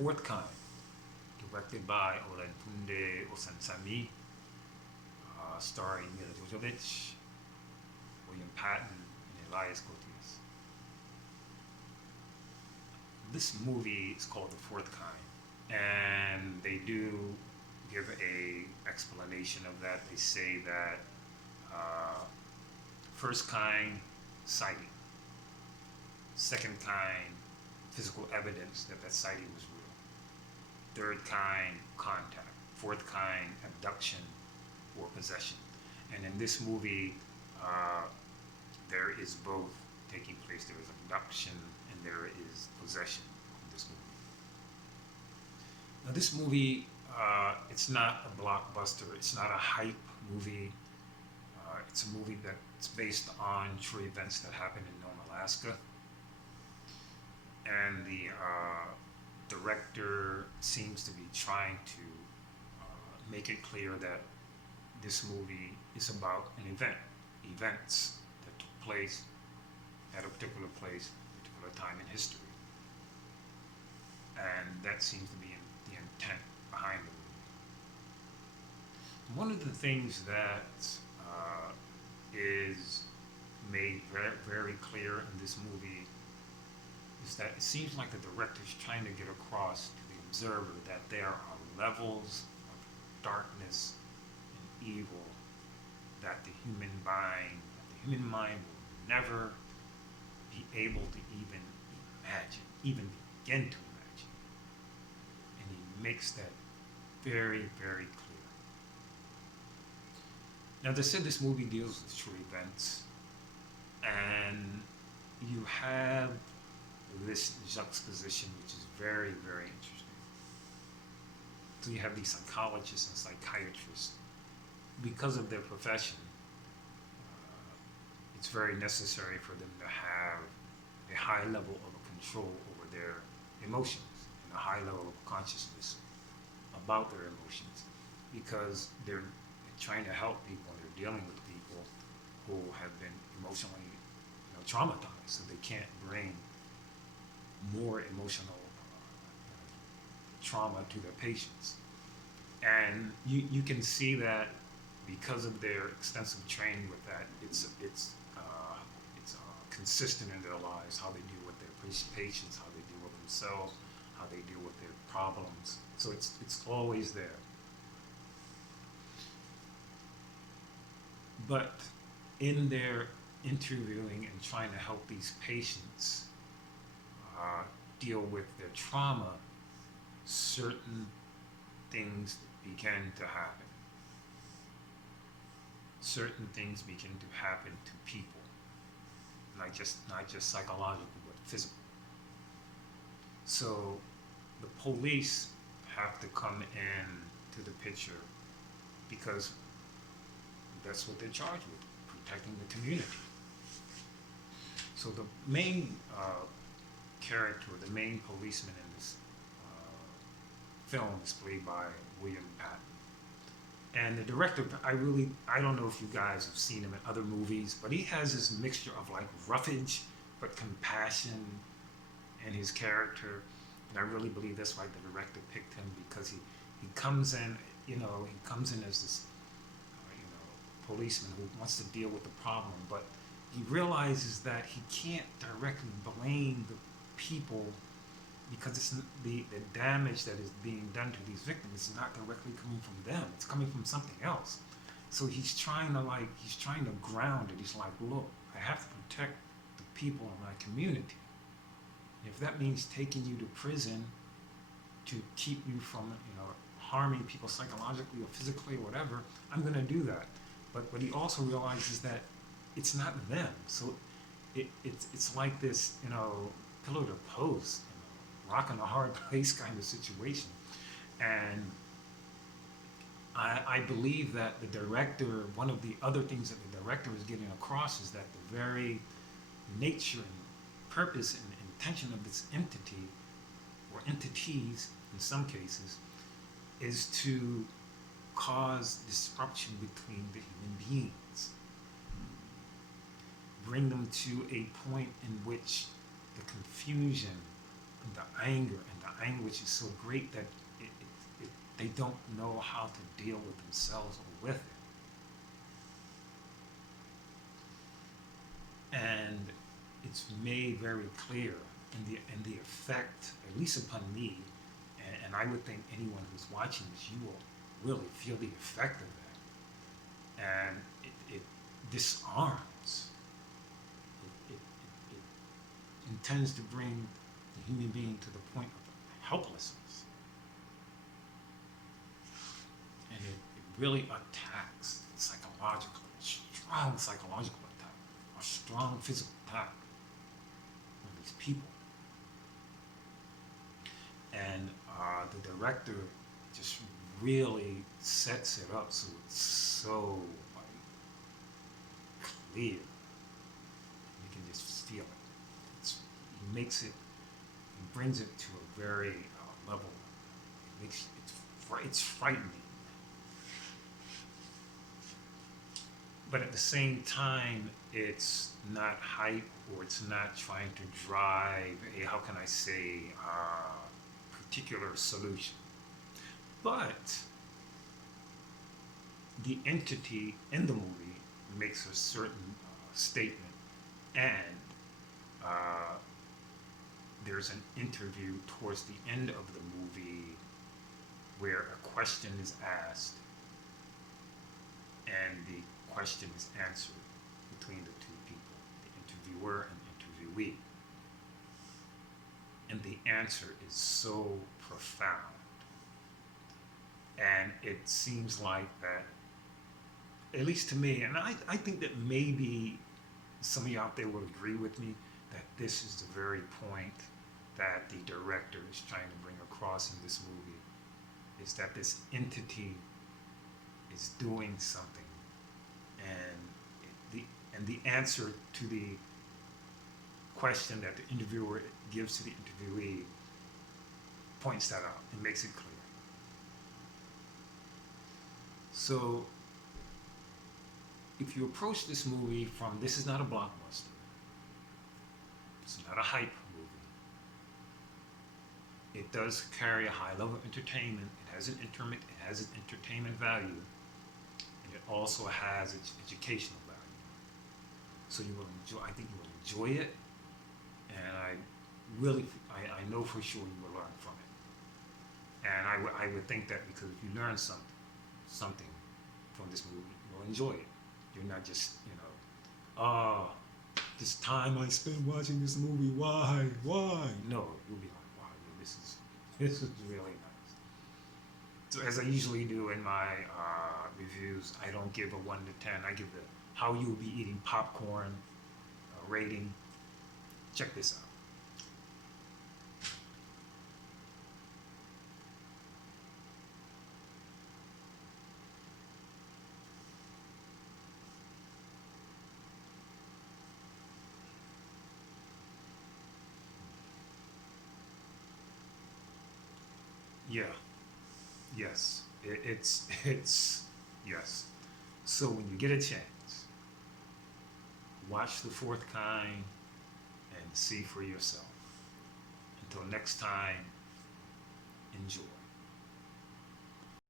Fourth Kind, directed by Olatunde Osansami, starring Mila Jovovich, William Patton, and Elias Koteas. This movie is called The Fourth Kind, and they do give a explanation of that. They say that uh, first kind, sighting; second kind, physical evidence that that sighting was real; third kind, contact; fourth kind, abduction or possession. And in this movie, uh, there is both taking place. There is abduction and there is possession in this movie. Now, this movie, it's not a blockbuster. It's not a hype movie. It's a movie that's based on true events that happened in Nome, Alaska. And the director seems to be trying to make it clear that this movie is about an events that took place at a particular place, a particular time in history. And that seems to be the intent behind the movie. One of the things that is made very, very clear in this movie is that it seems like the director is trying to get across to the observer that there are levels of darkness and evil that the human mind will never be able to even imagine, even begin to imagine. And he makes that very, very clear. Now, they said this movie deals with true events, and you have this juxtaposition, which is very, very interesting. So you have these psychologists and psychiatrists. Because of their profession, it's very necessary for them to have a high level of control over their emotions and a high level of consciousness about their emotions, because they're trying to help people and they're dealing with people who have been emotionally traumatized, so they can't bring more emotional trauma to their patients. And you can see that because of their extensive training with that, it's consistent in their lives, how they deal with their patients, how they deal with themselves, how they deal with their problems. So it's always there. But in their interviewing and trying to help these patients deal with their trauma, certain things begin to happen. Certain things begin to happen to people, not just psychological, but physical. So the police have to come in to the picture because that's what they're charged with, protecting the community. So the main character, the main policeman in this film is played by William Patton. And the director, I don't know if you guys have seen him in other movies, but he has this mixture of like roughage, but compassion in his character. And I really believe that's why the director picked him, because he comes in, he comes in as this, policeman who wants to deal with the problem, but he realizes that he can't directly blame the people because it's the damage that is being done to these victims is not directly coming from them. It's coming from something else. So he's trying to ground it. He's like, look, I have to protect the people in my community. If that means taking you to prison to keep you from, harming people psychologically or physically or whatever, I'm going to do that. But he also realizes that it's not them. So it's like this, pillar to post, rock in a hard place kind of situation. And I believe that the director, one of the other things that the director is getting across is that the very nature and purpose and intention of this entity, or entities in some cases, is to cause disruption between the human beings. Bring them to a point in which the confusion and the anger and the language is so great that they don't know how to deal with themselves or with it. And it's made very clear in the effect, at least upon me, and I would think anyone who's watching this, you will really feel the effect of that. And it disarms. It intends to bring the human being to the point of helplessness. And it really attacks psychologically, strong psychological attack, a strong physical attack on these people. And the director just really sets it up so it's so like clear. You can just feel it. He makes it, he brings it to a very level. It makes it's frightening. But at the same time, it's not hype, or it's not trying to drive a, how can I say, particular solution. But the entity in the movie makes a certain statement, and there's an interview towards the end of the movie where a question is asked and the question is answered between the two people, the interviewer and the interviewee. And the answer is so profound. And it seems like that, at least to me, and I think that maybe some of you out there will agree with me, that this is the very point that the director is trying to bring across in this movie, is that this entity is doing something, and the answer to the question that the interviewer gives to the interviewee points that out and makes it clear. So if you approach this movie from, this is not a blockbuster, it's not a hype movie, it does carry a high level of entertainment, it has an entertainment value, and it also has its educational value. So you will enjoy, I think you will enjoy it, and I know for sure you will learn from it. And I would think that, because if you learn something from this movie, you'll enjoy it. You're not just, this time I spent watching this movie, why? No, you'll be like, wow, yeah, this is really nice. So as I usually do in my reviews, I don't give a 1 to 10. I give the how you'll be eating popcorn rating. Check this out. Yeah, yes, it's yes. So when you get a chance, watch The Fourth Kind and see for yourself. Until next time, enjoy.